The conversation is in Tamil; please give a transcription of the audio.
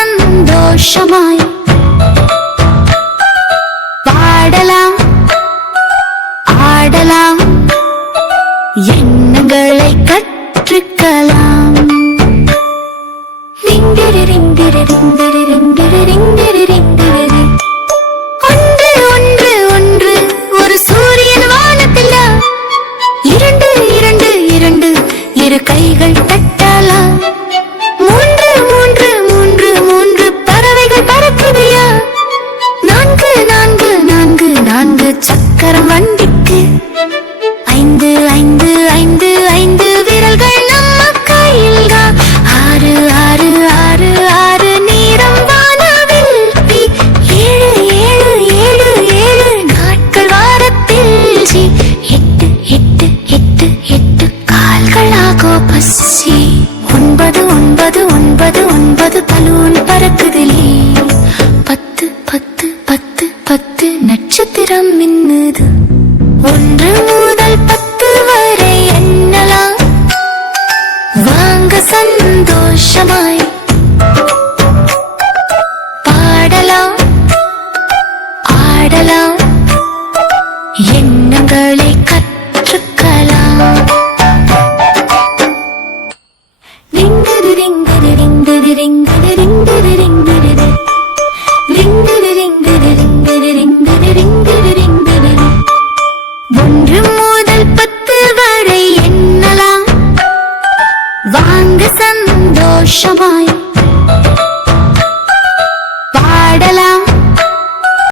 சந்தோஷமாய் பாடலாம் ஆடலாம் எண்ணங்களை கற்றுக்கலாம். ஒன்று ஒன்று ஒன்று ஒரு சூரியன் வானத்தில், இரண்டு இரண்டு இரண்டு இரு கைகள் தட்டலாம். மூன்று மூன்று மூன்று மூன்று பறவைகள் பறக்குதையா. நான்கு நான்கு நான்கு நான்கு சக்கரம் வண்டிக்கு. ஐந்து ஐந்து ஐந்து ஐந்து விரல்கள் நம்ம கையில். ஆறு ஆறு ஆறு ஆறு நீரம் வானவில். ஏழு ஏழு ஏழு ஏழு நாட்கள் வாரத்தில். எட்டு எட்டு எட்டு எட்டு கால்களாகோ பசி. ஒன்பது ஒன்பது ஒன்பது ஒன்பது பலூன் பறக்குதிலே. பத்து பத்து பத்து பத்து நட்சத்திரம் மின்னுது. ஒன்று முதல் 10 வரை எண்ணலாம். வாங்க சந்தோஷமாய் பாடலாம் ஆடலாம் எண்ணங்களை கற்றுக்கலாம். ரிங்கது ரிங்கது ரிங்கது ரிங்கது ரிங்கது ரிங்கது ரிங்கது ரிங்கது ரிங்கது ரிங்கது ரிங்கது ரிங்கது. ஒன்று முதல் 10 வரை எண்ணலாம். வாங்க சந்தோஷமாய் பாடலாம்